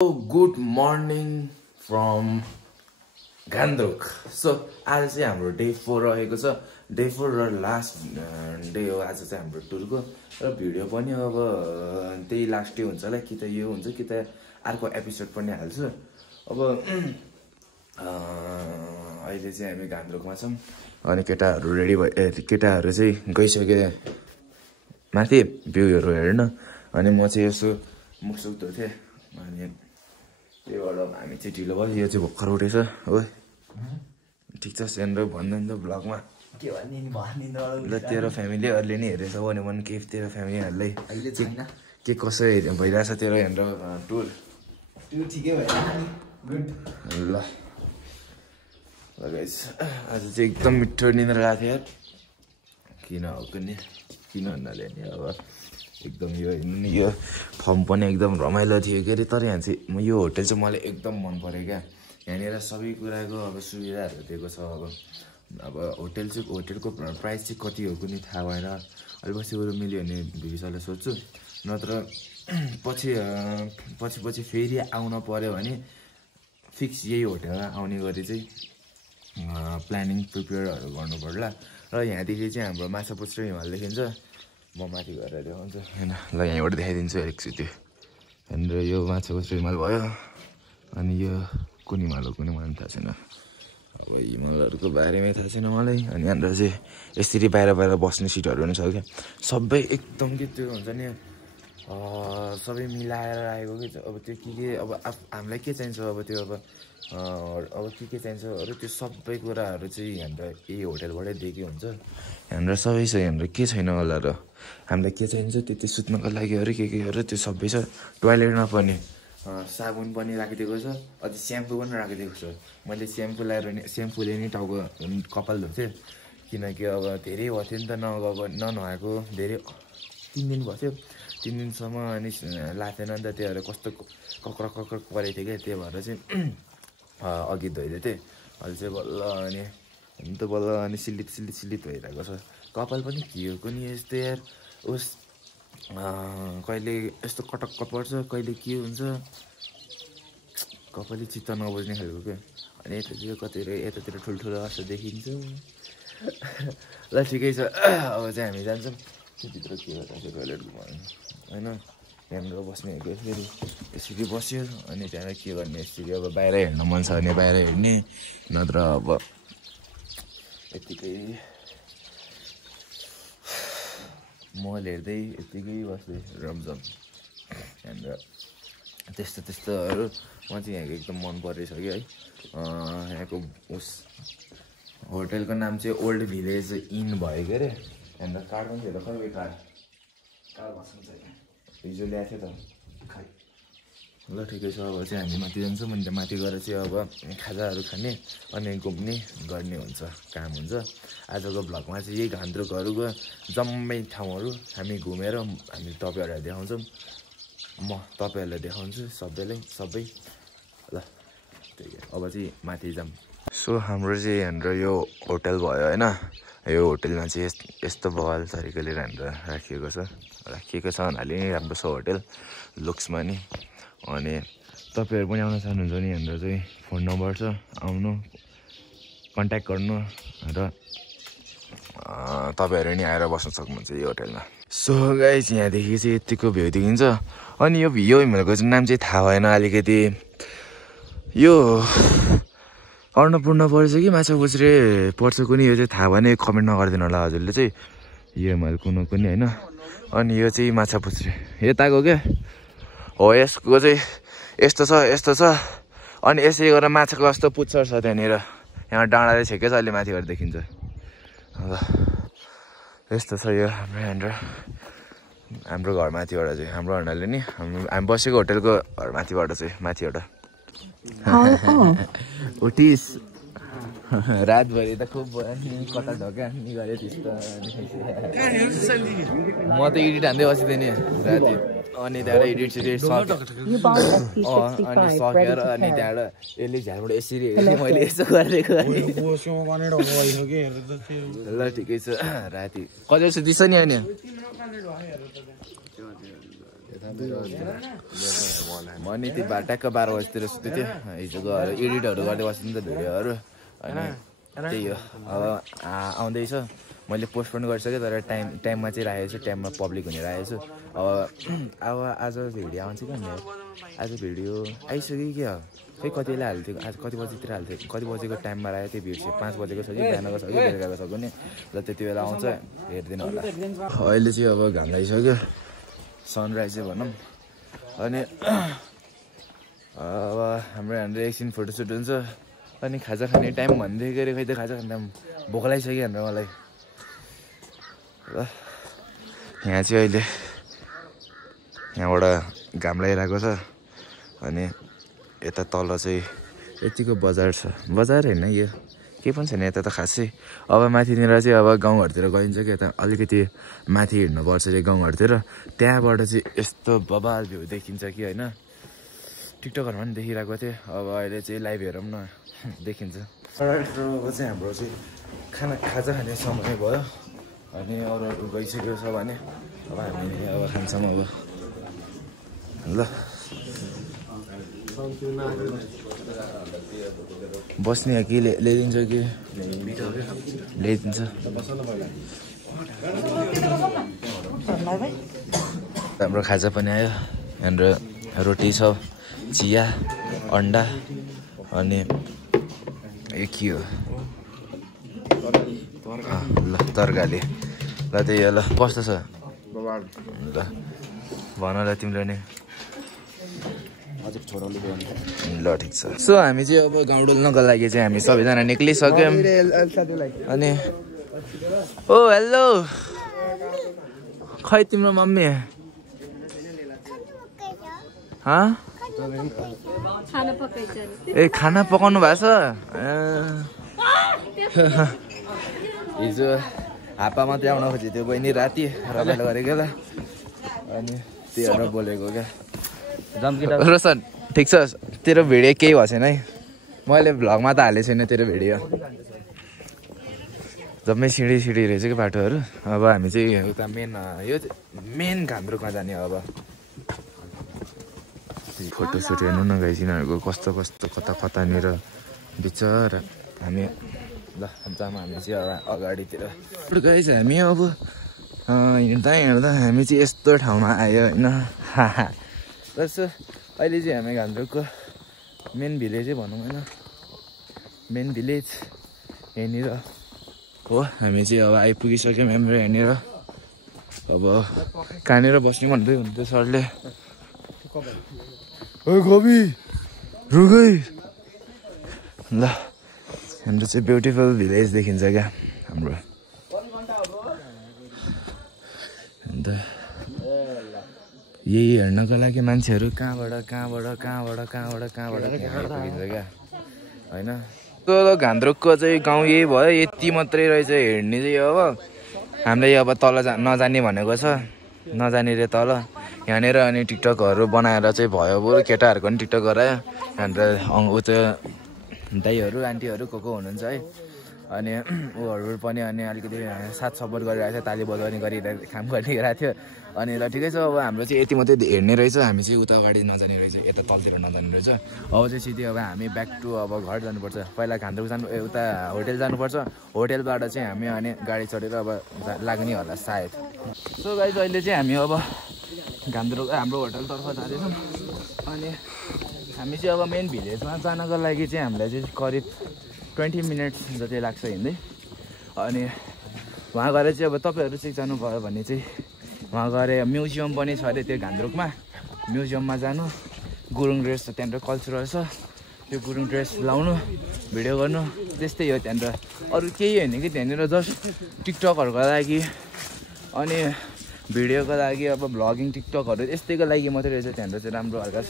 Good morning from Gandruk. So आज चाहिँ हाम्रो डे 4 रहेको छ। डे 4 र लास्ट डे हो आज चाहिँ हाम्रो टुरको र भिडियो पनि अब त्यही लास्ट डे हुन्छ होला कि त यो हुन्छ कि त अर्को एपिसोड पनि हाल्छु। अब अहिले चाहिँ हामी गान्तोकमा छौँ अनि केटाहरू रेडी भयो केटाहरू चाहिँ गइसके माथि भ्यूहरू हेर्न अनि म चाहिँ यसो मुखसुख धोथेँ अनि त्यही भएर हामी चाहिँ ढिलो भयो। यो चाहिँ भर्खर उठेछ हो ठिक छ सेन्डर भन्दैन त ब्लगमा के भन्ने ल तेरो फ्यामिलीहरूले नि हेरेछ भने मन के तेरो फ्यामिलीहरूलाई के कसो भइरहेछ तेरो हेरेर टुर ठिकै भयो ल गाइस आज चाहिँ एकदम मिठो निन्द्रा गएको थियो यार किन हो नि किन भन्नाले नि अब एकदम यो हेर्नु यो फर्म पनि एकदम रमाइलो थियो के अरे तर यहाँ चाहिँ यो होटल चाहिँ मलाई एकदम मन पऱ्यो क्या। यहाँनिर सबै कुराको अब सुविधाहरू दिएको छ। अब होटेलको प्राइस चाहिँ कति हो कुनै थाहा भएन। अलिक पछि बरु मिल्यो भने भिसालाई सोध्छु नत्र पछि फेरि आउन पऱ्यो भने फिक्स यही होटेलमा आउने गरी चाहिँ प्लानिङ प्रिपेयरहरू गर्नु पर्ला। र यहाँदेखि चाहिँ हाम्रो माछापुच्छ्रे हिमाल देखिन्छ। म माथि गएर देखाउँछु होइन ल यहाँबाट देखाइदिन्छु एकचोटि। यहाँनिर यो माछापुच्छ्रे हिमाल भयो अनि यो कुन हिमाल हो कुनै मलाई थाहा छैन। अब हिमालहरूको बारेमै थाहा छैन मलाई। अनि यहाँनिर चाहिँ यसरी बाहिर बस्ने सिटहरू पनि छ क्या। सबै एकदम के त्यो हुन्छ नि सबै मिलाएर आएको कि अब त्यो के अब हामीलाई के चाहिन्छ अब त्यो अब के चाहिन्छ अरू त्यो सबै कुराहरू चाहिँ यहाँनिर यही होटेलबाटै दिएकै हुन्छ। यहाँनिर सबै छ। यहाँनिर के छैन होला र हामीलाई के चाहिन्छ त्यति सुत्नको लागि केहरू त्यो सबै छ। टोयलेटमा पनि साबुन पनि राखिदिएको छ अझै स्याम्पू पनि राखिदिएको छ। मैले स्याम्पूले नि टाउको कपाल धुथेँ किनकि अब धेरै भयो थियो नि त ननुहाएको धेरै 3 दिन भयो थियो। 3 दिनसम्म अनि लाग्थेन नि त त्यो भएर कस्तो कक्रक परेको थियो क्या। त्यही भएर चाहिँ अघि धोइदिएको थिएँ अहिले चाहिँ बल्ल अनि सिलित भइरहेको छ। कपाल पनि के हो कुनै यस्तो यार कहिले यस्तो कटक्क पर्छ कहिले के हुन्छ कपालै चित्त नबुझ्ने खालको क्या। अनि यतातिर ठुल्ठुलो जस्तो देखिन्छ। ल ठिकै छ अब चाहिँ हामी जान्छौँ त्यतितिर के गर्दा टोइलेटको होइन यहाँनिर बस्नेहरूको फेरि यसरी बस्यो अनि त्यहाँबाट के गर्ने यसरी अब बाहिर हेर्न मन छ भने बाहिर हेर्ने नत्र अब यत्तिकै मल हेर्दै यत्तिकै बस्दै रमझम। यहाँनिर त्यस्तोहरू म चाहिँ यहाँको एकदम मन परेछ कि है। यहाँको होटेलको नाम चाहिँ ओल्ड भिलेज इन भयो के अरे। यहाँनिर कार्ड पनि थियो त खै कार्ड बस्नु चाहिँ हिजो ल्याएको थियो त खै। ल ठिकै छ अब चाहिँ हामी माथि जान्छौँ अनि माथि गएर चाहिँ अब खाजाहरू खाने अनि घुम्ने गर्ने हुन्छ काम हुन्छ। आजको भ्लगमा चाहिँ यही गान्तोकहरूको जम्मै ठाउँहरू हामी घुमेर हामी तपाईँहरूलाई देखाउँछौँ। म तपाईँहरूलाई देखाउँछु सबै ल त्यही अब चाहिँ माथि जाऊँ। सो हाम्रो चाहिँ यहाँनिर यो होटल भयो होइन। यो होटेलमा चाहिँ यस्तो बवाल तरिकाले राखिएको छ भन्नाले नै राम्रो छ होटेल लुक्समा नि। अनि तपाईँहरू पनि आउन चाहनुहुन्छ भने यहाँनिर चाहिँ फोन नम्बर छ आउनु कन्ट्याक्ट गर्नु र तपाईँहरू नि आएर बस्न सक्नुहुन्छ यो होटेलमा। सो गाइस यहाँदेखि चाहिँ यतिको भ्यू देखिन्छ। अनि यो हिमालको चाहिँ नाम चाहिँ थाहा भएन अलिकति यो अन्नपूर्ण पर्छ कि माछापुच्छ्रे पर्छ कुनै यो चाहिँ थाहा भएन कमेन्ट नगरिदिनु होला हजुरले चाहिँ यो हिमाल कुन कुनै होइन। अनि यो चाहिँ माछापुच्छ्रे यताको क्या हो यसको चाहिँ यस्तो छ अनि यसै गरेर माछाको जस्तो पुच्छर छ त्यहाँनिर। यहाँ डाँडा चाहिँ छेकै छ अहिले माथि गएर देखिन्छ। अब यस्तो छ यो हाम्रो घर माथिबाट चाहिँ हाम्रो भन्नाले नि हामी बसेको होटेलको घर माथिबाट चाहिँ माथिबाट उठिस रातभरि त खुब कता ढोका नि गऱ्यो त्यस्तो म त एडिट हान्दै बसिदिएँ नि राति अनि त्यहाँबाट एडिट अनि सकेर अनि त्यहाँबाट यसले झ्यालबाट यसरी हेरेँ मैले यसो गरेको ल ठिकै छ राति कति जस्तो दिन्छ नि अनि म नि त्यो ट्याक्क 12 बजीतिर सुतेको थिएँ हिजो गएर एडिटहरू गर्दै बस्छु नि त भिडियोहरू अनि त्यही हो अब आउँदैछ मैले पोस्ट पनि गरिसकेँ तर टाइममा चाहिँ राखेको छु टाइममा पब्लिक हुने राखेको छु अब आज भिडियो आउँछ क्या आज भिडियो आइसक्यो क्या खै कति बेला हाल्थ्यो आज कति बजीतिर हाल्थ्यो कति बजेको टाइममा राखेको त्यो भिडियो 5 बजेको छ कि बिहानको छ कि बेलुकाको छ भने ल त्यति बेला आउँछ हेरिदिनु होला अहिले चाहिँ अब घाम लागिसक्यो सनराइज चाहिँ भनौँ अनि अब हाम्रो एकछिन फोटोसुट हुन्छ अनि खाजा खाने टाइम भन्दै गऱ्यो खै त खाजा खाने टाइम भोक लागिसक्यो हाम्रो मलाई ल यहाँ चाहिँ अहिले यहाँबाट घाम लागिरहेको छ अनि यता तल चाहिँ यतिको बजार छ बजार होइन यो केही पनि छैन यता त खासै अब माथिनिर चाहिँ अब गाउँघरतिर गइन्छ कि यता अलिकति माथि हिँड्नुपर्छ चाहिँ गाउँघरतिर त्यहाँबाट चाहिँ यस्तो बबाल भ्यू देखिन्छ कि होइन टिकटकहरूमा पनि देखिरहेको थिएँ अब अहिले चाहिँ लाइभ हेरौँ न देखिन्छ अब चाहिँ हाम्रो चाहिँ खाजा खाने समय भयो अनि अरू गइसक्यो छ भने अब हामी अब खान्छौँ अब ल बस्ने कि ल्याइदिन्छ कि ल्याइदिन्छ हाम्रो खाजा पनि आयो हाम्रो रोटी छ चिया अन्डा अनि यो के हो ल तरकारी ल त्यही हो ल कस्तो छ ल भन ल तिमीले नि ल ठिक छ सो हामी चाहिँ अब गाउँ डुल्नको लागि चाहिँ हामी सबैजना निक्लिसक्यौँ अनि ओ हेलो खै तिम्रो मम्मी ए खाना पकाउनु भएको छ हिजो हापा मात्रै आउन खोजेको थियो बहिनी राति रमाइलो गरेको ल अनि त्यही भएर बोलेको क्या रोशन ठिक छ तेरो भिडियो केही भएको छैन है मैले भ्लगमा त हालेको छैन तेरो भिडियो जम्मै सिँढी रहेछ कि बाटोहरू अब हामी चाहिँ उता मेन घान्द्रुकमा जाने अब फोटोसुट हेर्नु न गाइसिनहरूको कस्तो कतानिर बिचरा हामी ल जामा हामी चाहिँ अब अगाडितिर गाइस हामी अब हिँड्दा हामी चाहिँ यस्तो ठाउँमा आयो होइन जस्तो अहिले चाहिँ हामी घान्द्रुकको मेन भिलेजै भनौँ होइन मेन भिलेज यहाँनिर हो हामी चाहिँ अब आइपुगिसक्यौँ हाम्रो यहाँनिर अब कहाँनिर बस्ने भन्दै हुन्थ्यो सरले गोबी रुगै ल हाम्रो चाहिँ ब्युटिफुल भिलेज देखिन्छ क्या हाम्रो अन्त यही हेर्नको लागि मान्छेहरू कहाँबाट आइपुगिन्छ क्या होइन घान्द्रुकको चाहिँ गाउँ यही भयो यति मात्रै रहेछ हिँड्ने चाहिँ अब हामीले अब तल नजाने भनेको छ नजाने रे तल यहाँनिर अनि टिकटकहरू बनाएर चाहिँ भयो बरु केटाहरूको पनि टिकटक गरायो हाम्रो ऊ त्यो दाइहरू आन्टीहरू को हुनुहुन्छ है अनि उहरू पनि अनि अलिकति साथ सपोर्ट गरिरहेको थियो ताली बजाउने गरिरहेको काम गरिरहेको थियो अनि ल ठिकै छ अब हाम्रो चाहिँ यति मात्रै हेर्ने रहेछ हामी चाहिँ उता अगाडि नजाने रहेछ यता तलतिर नजाने रहेछ अब चाहिँ सिधै अब हामी ब्याक टु अब घर जानुपर्छ पहिला घान्द्रुक उता होटेल जानुपर्छ होटेलबाट चाहिँ हामी अनि गाडी चढेर अब लाग्ने होला सायद सो गाइस अहिले चाहिँ हामी अब घान्द्रुक हाम्रो होटलतर्फ जाँदैछौँ अनि हामी चाहिँ अब मेन भिलेजमा जानको लागि चाहिँ हामीलाई चाहिँ करिब 20 मिनट्स जति लाग्छ हिँड्दै अनि वहाँ गएर चाहिँ अब तपाईँहरू चाहिँ जानुभयो भने चाहिँ वहाँ गएर म्युजियम पनि छ अरे त्यो घान्द्रुकमा म्युजियममा जानु गुरुङ ड्रेस त्यहाँनिर कल्चरल छ त्यो गुरुङ ड्रेस लाउनु भिडियो गर्नु त्यस्तै हो त्यहाँनिर अरू केही होइन कि त्यहाँनिर जस्ट टिकटकहरूको लागि अनि भिडियोको लागि अब भ्लगिङ टिकटकहरू यस्तैको लागि मात्रै रहेछ त्यहाँनिर चाहिँ राम्रो हल्का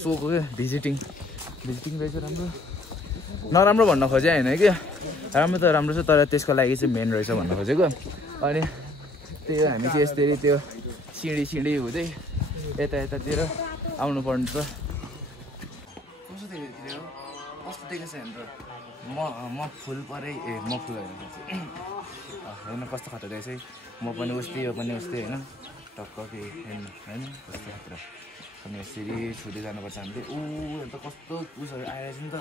सोको क्या भिजिटिङ रहेछ राम्रो नराम्रो भन्न खोजेँ होइन कि राम्रो त राम्रो छ तर त्यसको लागि चाहिँ मेन रहेछ भन्न खोजेको अनि त्यो हामी चाहिँ यस्तरी त्यो सिँढी हुँदै यतातिर आउनु पर्ने छ कस्तो देखेको छ हाम्रो म फुल परै म फुल होइन कस्तो खतरा रहेछ है म पनि उस्तै यो पनि उस्तै होइन टक्क केही होइन कस्तो खतरा अनि यसरी छुट्दै जानुपर्छ हामीले अन्त कस्तो उसहरू आइरहेछ नि त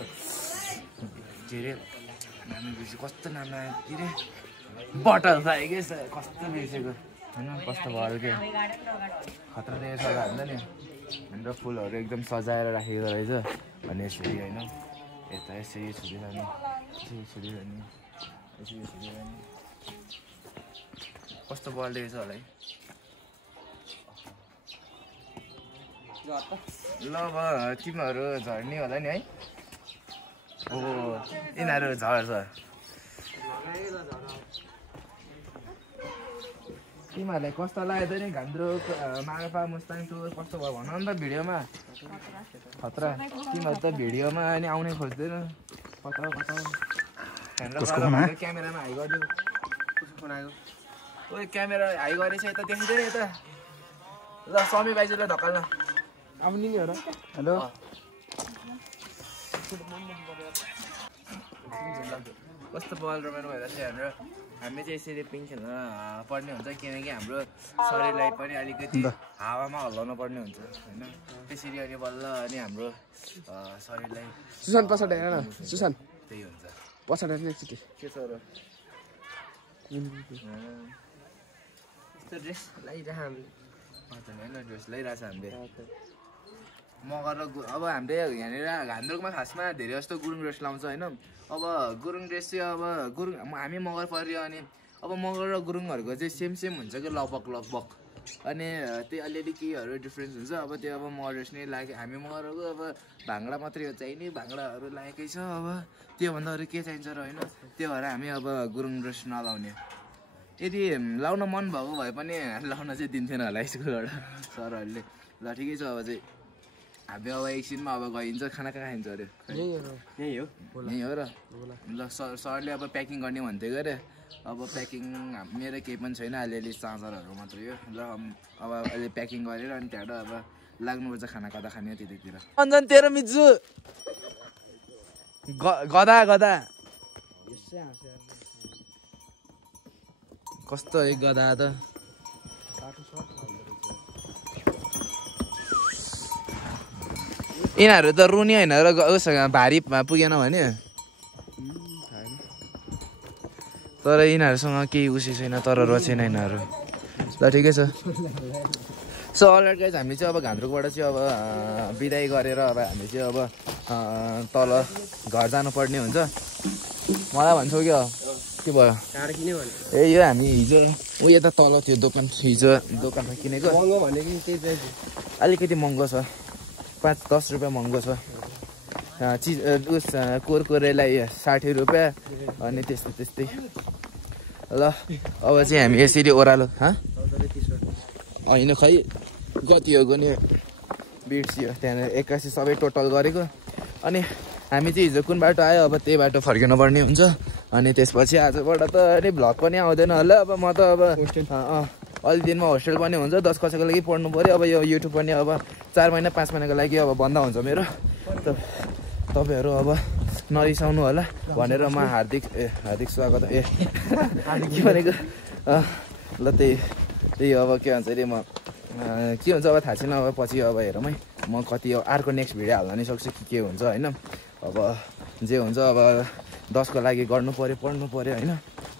के अरे नाम बिर्सेको कस्तो नाम आयो के अरे बटरफ्लाई के कस्तो बिर्सेको होइन कस्तो भयो के खतरा रहेछ हाल्दा नि हाम्रो फुलहरू एकदम सजाएर राखेको रहेछ अनि यसरी होइन यता यसरी छुट्दै जाने यसरी छुट्दै जाने यसरी छुट्दै जाने कस्तो बल्दै रहेछ होला है ल अब तिमीहरू झर्ने होला नि है ओ यिनीहरू झर्छ तिमीहरूलाई कस्तो लाग्यो त नि घान्द्रो मालपा मुस्ताङ टुर कस्तो भयो भन नि त भिडियोमा खतरा तिमीहरू त भिडियोमा नि आउनै खोज्दैन खतरा क्यामेरामा हाई गरिदियो ओ क्यामेरा हाई गरेछ यता देखिँदैन यता ल समी बाइजूलाई ढकाल्न आउने नि हो र हेलो कस्तो बल रमाइलो भइरहेको छ हाम्रो हामी चाहिँ यसरी पिङ खेल्न पर्ने हुन्छ किनकि हाम्रो शरीरलाई पनि अलिकति हावामा हल्लाउनु पर्ने हुन्छ होइन त्यसरी अनि बल्ल अनि हाम्रो शरीरलाई सुशान पछाडि हेर न सुशान त्यही हुन्छ पछाडि एकचोटि के छ र यस्तो ड्रेस लगाइरहेको हामीले ड्रेस लगाइरहेको छ हामीले मगर अब हामीले यहाँनिर घान्द्रुकमा खासमा धेरै जस्तो गुरुङ ड्रेस लाउँछ होइन अब गुरुङ ड्रेस चाहिँ अब गुरुङ हामी मगर पऱ्यो अनि अब मगर र गुरुङहरूको चाहिँ सेम हुन्छ कि लगभग अनि त्यही अलिअलि केहीहरू डिफ्रेन्स हुन्छ अब त्यो अब मगर ड्रेस नै लाग्यो हामी मगरहरूको अब भाङ्डा मात्रै हो चाहिने भाङ्डाहरू लागेकै छ अब त्योभन्दा अरू के चाहिन्छ र होइन त्यो भएर हामी अब गुरुङ ड्रेस नलाउने यदि लाउन मन भएको भए पनि लाउन चाहिँ दिन्थेन होला स्कुलबाट सरहरूले ल ठिकै छ अब चाहिँ हामी अब एकछिनमा अब गइन्छ खाना कहाँ खाइन्छ अरे यही हो र ल सरले अब प्याकिङ गर्ने भन्थ्यो अरे अब प्याकिङ मेरो केही पनि छैन अलिअलि चार्जरहरू मात्रै हो ल अब अहिले प्याकिङ गरेर अनि त्यहाँबाट अब लाग्नुपर्छ खाना कता खाने त्यतितिर अन्जन तेरो मिजु गदा कस्तो है गदा त यिनीहरू त रुनी होइन र उसँग भारी पुगेन भने तर यिनीहरूसँग केही उसी छैन तर रचेन यिनीहरू ल ठिकै छ सो अलरेडी गाइज हामी चाहिँ अब घान्द्रुकबाट चाहिँ अब बिदाई गरेर अब हामी चाहिँ अब तल घर जानुपर्ने हुन्छ मलाई भन्छौ क्या के भयो ए यो हामी हिजो ऊ यता तल त्यो दोकान हिजो दोकानमा किनेको अलिकति महँगो छ 5-10 रुपियाँ महँगो छ चिज उस कुरकुरेलाई 60 रुपियाँ अनि त्यस्तै ल अब चाहिँ हामी यसरी ओह्रालो होइन खै कति हो नि बिर्सियो त्यहाँनिर 81 सबै टोटल गरेको अनि हामी चाहिँ हिजो कुन बाटो आयो अब त्यही बाटो फर्किनु पर्ने हुन्छ अनि त्यसपछि आजबाट त अनि भ्लग पनि आउँदैन होला अब म त अब अलि दिनमा होस्टेल पनि हुन्छ 10 कक्षाको लागि पढ्नु पऱ्यो अब यो युट्युब पनि अब 4 महिना 5 महिनाको लागि अब बन्द हुन्छ मेरो तपाईँहरू अब नरिसाउनु होला भनेर म हार्दिक स्वागत के भनेको ल त्यही अब के भन्छ अरे म के हुन्छ अब थाहा छैन अब पछि अब हेरौँ है म कति अर्को नेक्स्ट भिडियो हाल्न नि सक्छु के हुन्छ होइन अब जे हुन्छ अब 10 को लागि गर्नु पऱ्यो पढ्नु पऱ्यो होइन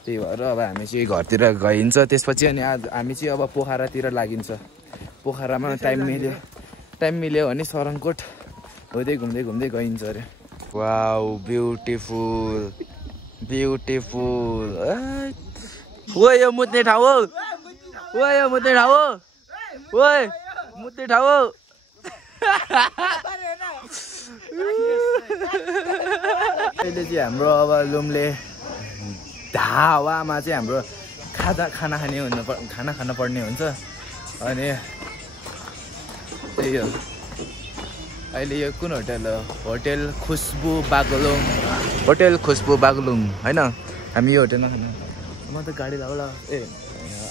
त्यही भएर अब हामी चाहिँ घरतिर गइन्छ त्यसपछि अनि आज हामी चाहिँ अब पोखरातिर लागिन्छ पोखरामा टाइम मिल्यो भने सरङकोट हुँदै घुम्दै गइन्छ अरे वाउ ब्युटिफुल ओ यो मुत्ने ठाउँ हो मुत्ने ठाउँ हो अहिले चाहिँ हाम्रो अब लुम्ले हावामा चाहिँ हाम्रो खाना खान पर्ने हुन्छ अनि त्यही हो अहिले यो कुन होटल हो होटल खुसबु बागलुङ होइन हामी यो होटलमा खाना म त गाडी लाउला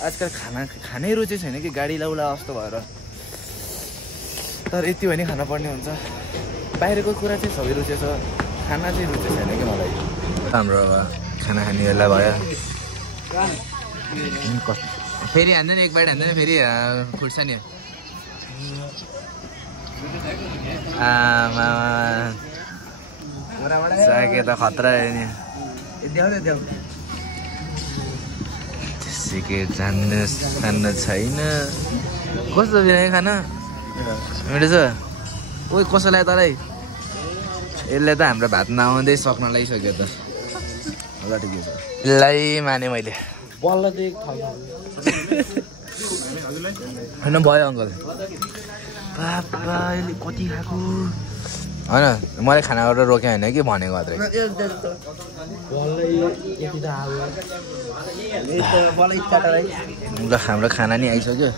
आजकल खानै रुचि छैन कि गाडी लाउला जस्तो भएर तर यति भने खाना पर्ने हुन्छ बाहिरको कुरा चाहिँ सबै रुचि छ खाना चाहिँ रुचि छैन कि मलाई हाम्रो अब खाना खानेहरूलाई भयो फेरि हान्दैन एक बाइट हान्दैन फेरि फुट्छ नि आमा साके त खतरा नि त्यसैकै जान्न छैन कस्तो बिहान खाना मिठो छ ओइ कसैलाई तँलाई यसले त हाम्रो भात नआउँदै सक्न लागिसक्यो त ल ठिकै छ यसलाई माने मैले होइन भयो अङ्कल बाबा यसले कति खाएको होइन मलाई खाना गरेर रोक्यो होइन कि भनेको मात्रै ल हाम्रो खाना नि आइसक्यो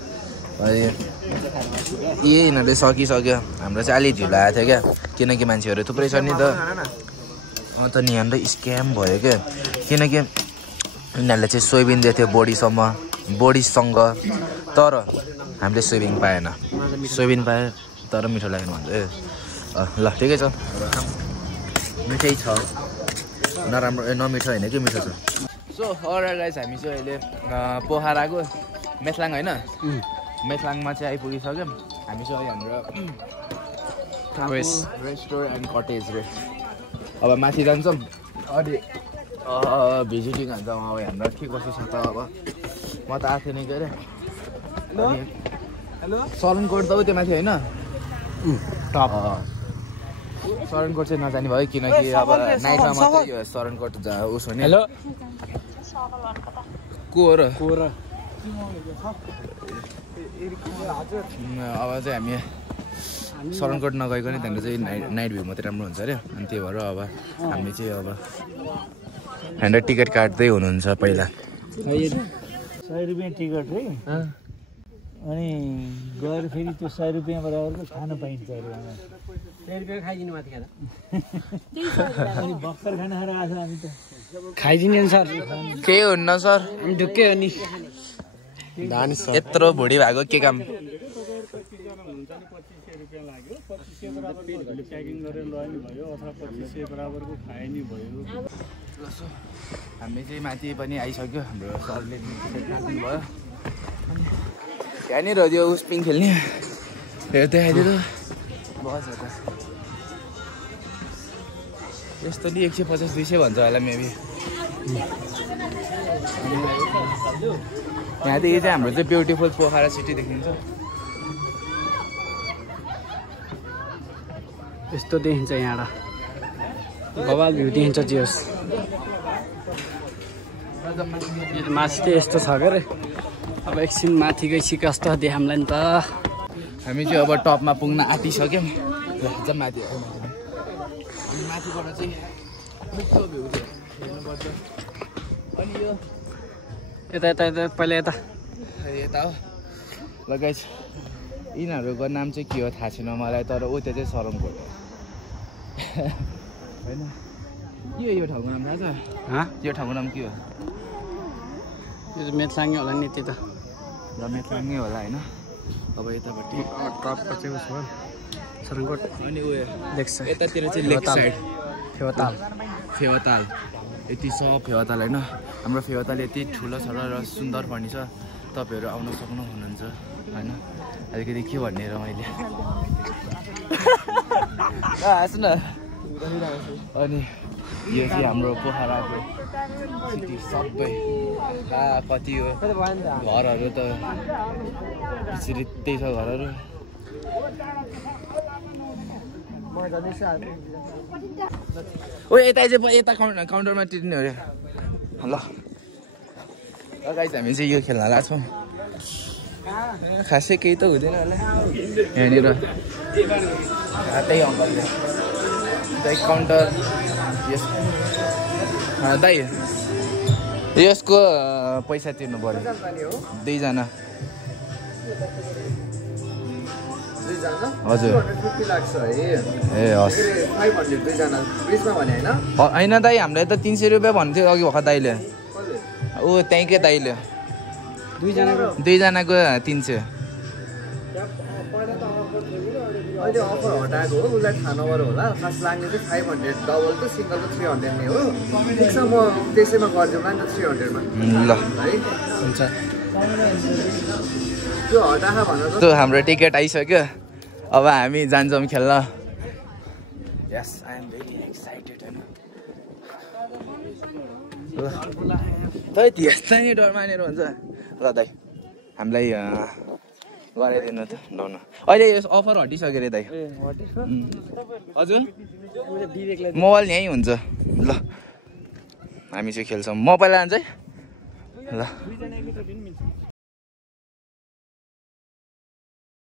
यिनीहरूले सकिसक्यो हाम्रो चाहिँ अलि ढिलो आएको थियो क्या किनकि मान्छेहरू थुप्रै छ नि त अन्त नि हाम्रो स्क्याम भयो क्या किनकि यिनीहरूले चाहिँ सोयाबिन दिएको थियो बोडीसँग तर हामीले सोयाबिन पाएन सोयाबिन पायो तर मिठो लागेन भन्छ ए ल ठिकै छ मिठै छ नराम्रो नमिठो होइन कि मिठो छ सो अर्डर गाइस हामी चाहिँ अहिले पोखराको मेथलाङ होइन मेथलाङमा चाहिँ आइपुगिसक्यौँ हामी चाहिँ अहिले हाम्रो रेस्टुरेन्ट एन्ड कटेज रे अब माथि जान्छौँ अनि भिजिटिङ हान्छौँ अब हाम्रो के कसो छ त अब म त आएको थिएँ नि के अरे शरणकोट त त्यो माथि होइन शरणकोट चाहिँ नजाने भयो किनकि अब नाइटमा मात्रै यो शरणकोट उस हुने हेलो को हो र अब चाहिँ हामी शरणकोट नगएको नि त्यहाँनिर चाहिँ नाइट भ्यू मात्रै राम्रो हुन्छ अरे अनि त्यही भएर अब हामी चाहिँ अब हाम्रो टिकट काट्दै हुनुहुन्छ पहिला 100 रुपियाँ टिकट है अनि गएर फेरि त्यो 100 रुपियाँ बराबरको खान पाइन्छ अरे 100 रुपियाँ खाइदिनु माथि खाना अनि भर्खर खाना खाएर आएको हामी त खाइदिने सर के हुन्न सर ढुक्कै हो नि यत्रो भुडी भएको के काम हामी चाहिँ माथि पनि आइसक्यो हाम्रो सरले भयो यहाँनिर त्यो स्पिङ खेल्ने देखाइदियो बस यस्तो नि 150-200 भन्छ होला मेबी यहाँदेखि चाहिँ हाम्रो चाहिँ ब्युटिफुल पोखरा सिटी देखिन्छ यस्तो देखिन्छ यहाँबाट बवाल भ्यू देखिन्छ जियोस् माथि चाहिँ यस्तो छ के अरे अब एकछिन माथि गएपछि कस्तो देखाउँला नि त हामी चाहिँ अब टपमा पुग्न आँटिसक्यौँ जब माथि अनि माथिबाट चाहिँ मिठो भ्यू हेर्नुपर्छ अनि यो यता पहिला यता हो ल गाइस यिनीहरूको नाम चाहिँ के हो थाहा छैन मलाई तर ऊ त्यो चाहिँ शरणकोट हो होइन यो ठाउँको नाम थाहा छ यो ठाउँको नाम के हो यो मेथलाङै होला नि त्यता र मेथलाङै होला होइन अब यतापट्टि टपको चाहिँ उस भयो शरणकोट अनि उयो लेक साइड यतातिर चाहिँ लेक साइड फेवाताल यति सब फेवाताल होइन हाम्रो फेवाताल यति ठुलो छ र सुन्दर पनि छ तपाईँहरू आउन सक्नुहुनुहुन्छ होइन अलिकति के भन्ने र मैले हाँस्नु न अनि यो चाहिँ हाम्रो पोखराको सिटी सबै कति हो घरहरू त त्यसरी त्यही छ घरहरू ओ यता चाहिँ यता काउन्टरमा टिप्ने हो अरे ल गाइस हामी चाहिँ यो खेल्न लाग्छौँ खासै केही त हुँदैन होला यहाँनिर त्यही अङ्कलले दाइ काउन्टर यस दाइ यसको पैसा तिर्नु पऱ्यो दुईजना हजुर ए हस् होइन दाइ हामीलाई त 300 रुपियाँ भन्थ्यो अघि भर्खर दाइले ऊ त्यहीँकै दाइले दुईजनाको 300 अहिले अफर हटाएको हो उसलाई थाहा नभएर होला खास लाग्ने चाहिँ 500 डबलको सिङ्गलको 300 नै हो ठिक छ म त्यसैमा गरिदिउँला नि त 300 मा ल है हुन्छ त्यो हटाहा भनेर त्यो हाम्रो टिकट आइसक्यो अब हामी जान्छौँ खेल्न yes I am very excited होइन दाइ त्यस्तै डर मानेर हुन्छ ल दाइ हामीलाई गराइदिनु त लाउन अहिले यस अफर हटिसक्यो अरे दाइ हजुर मोबाइल यहीँ हुन्छ ल हामी चाहिँ खेल्छौँ म पहिला जान्छ है ल